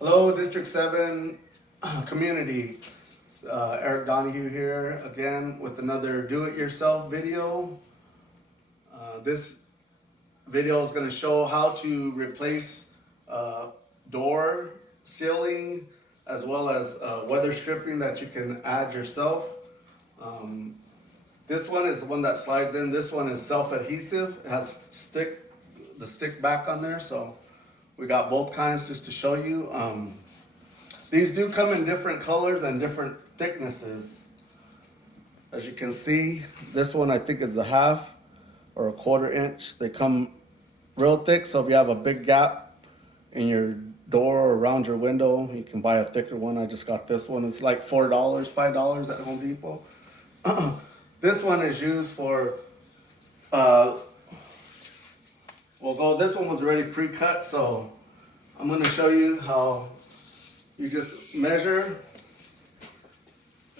Hello, District 7 community. Eric Donahue here again with another do-it-yourself video. This video is going to show how to replace door ceiling as well as weather stripping that you can add yourself. Um, this one is the one that slides in. This one is self-adhesive. It has the stick back on there, so we got both kinds just to show you. These do come in different colors and different thicknesses. As you can see, this one I think is a half or a quarter inch. They come real thick, so if you have a big gap in your door or around your window, you can buy a thicker one. I just got this one. It's like $4, $5 at Home Depot. This one is used for, this one was already pre-cut, so I'm gonna show you how you just measure.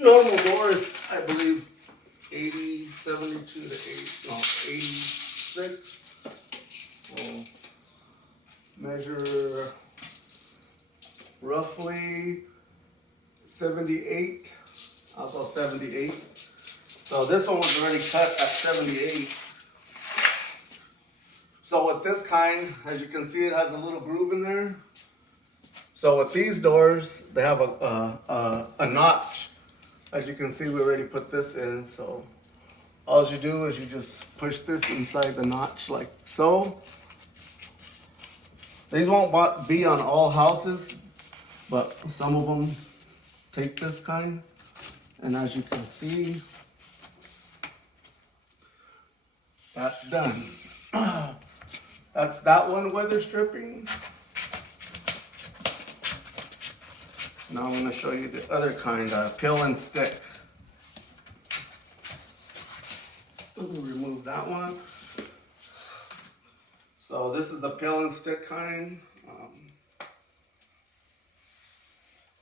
Normal door is, I believe, 72 to 86. We'll measure roughly 78. I'll go 78. So this one was already cut at 78. So with this kind, as you can see, it has a little groove in there. So with these doors, they have a notch. As you can see, we already put this in. So all you do is you just push this inside the notch like so. These won't be on all houses, but some of them take this kind. And as you can see, that's done. That's that one weather stripping. Now I'm going to show you the other kind, peel and stick. We'll remove that one. So this is the peel and stick kind.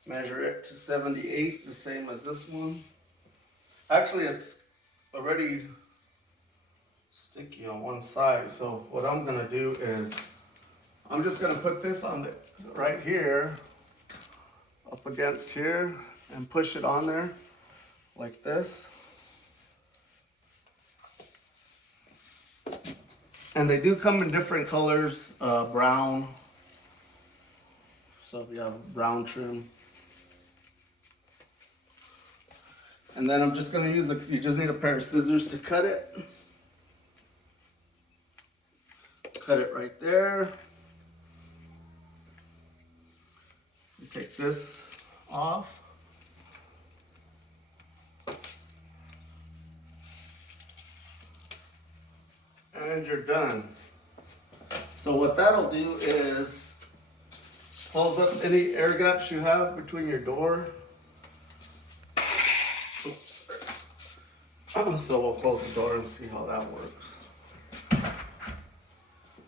Measure it to 78, the same as this one. Actually, it's already sticky on one side. So what I'm going to do is I'm just going to put this on right here, up against here, and push it on there like this. And they do come in different colors, brown. So if you have brown trim. And then I'm just gonna use you just need a pair of scissors to cut it. Cut it right there. You take this off. And you're done. So what that'll do is close up any air gaps you have between your door. Oops. So we'll close the door and see how that works.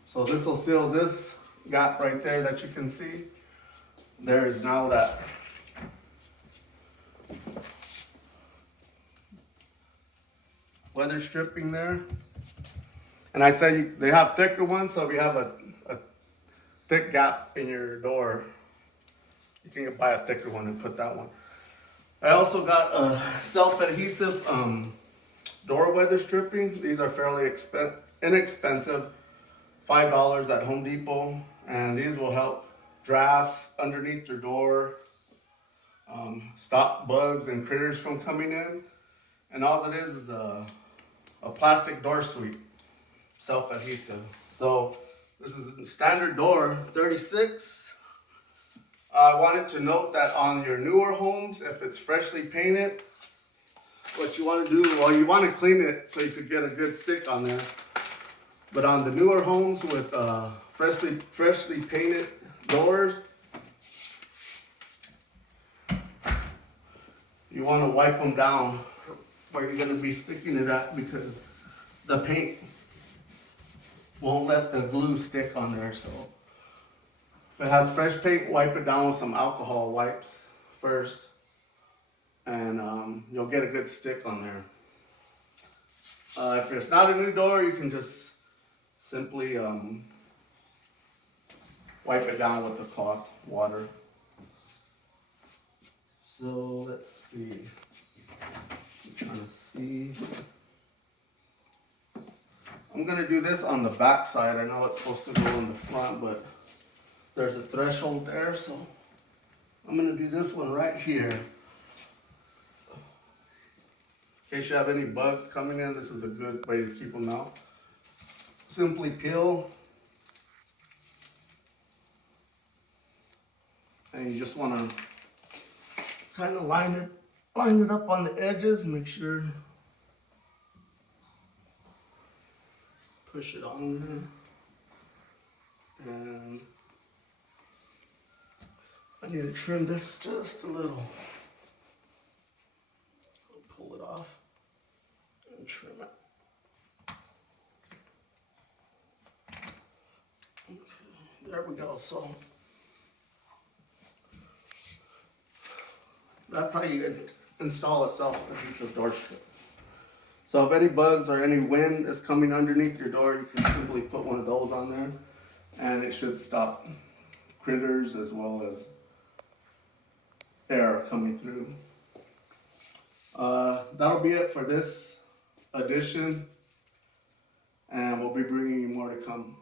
So this will seal this gap right there that you can see. There is now that weather stripping there. And I said they have thicker ones, so if you have a thick gap in your door, you can buy a thicker one and put that one. I also got a self-adhesive door weather stripping. These are fairly inexpensive, $5 at Home Depot, and these will help drafts underneath your door, stop bugs and critters from coming in. And all it is a plastic door sweep, self-adhesive. So this is a standard door, 36. I wanted to note that on your newer homes, if it's freshly painted, what you want to do, well, you want to clean it so you could get a good stick on there. But on the newer homes with freshly painted doors, you want to wipe them down where you're going to be sticking it at, because the paint won't let the glue stick on there. So if it has fresh paint, wipe it down with some alcohol wipes first, and you'll get a good stick on there. If it's not a new door, you can just simply wipe it down with the cloth water. So let's see. I'm trying to see. I'm gonna do this on the back side. I know it's supposed to go in the front, but there's a threshold there, so I'm gonna do this one right here. In case you have any bugs coming in, this is a good way to keep them out. Simply peel. And you just wanna kind of line it up on the edges, make sure, push it on there. And I need to trim this just a little. Pull it off and trim it. Okay, there we go. So that's how you install a self-adhesive door strip. So if any bugs or any wind is coming underneath your door, you can simply put one of those on there and it should stop critters as well as air coming through. That'll be it for this edition, and we'll be bringing you more to come.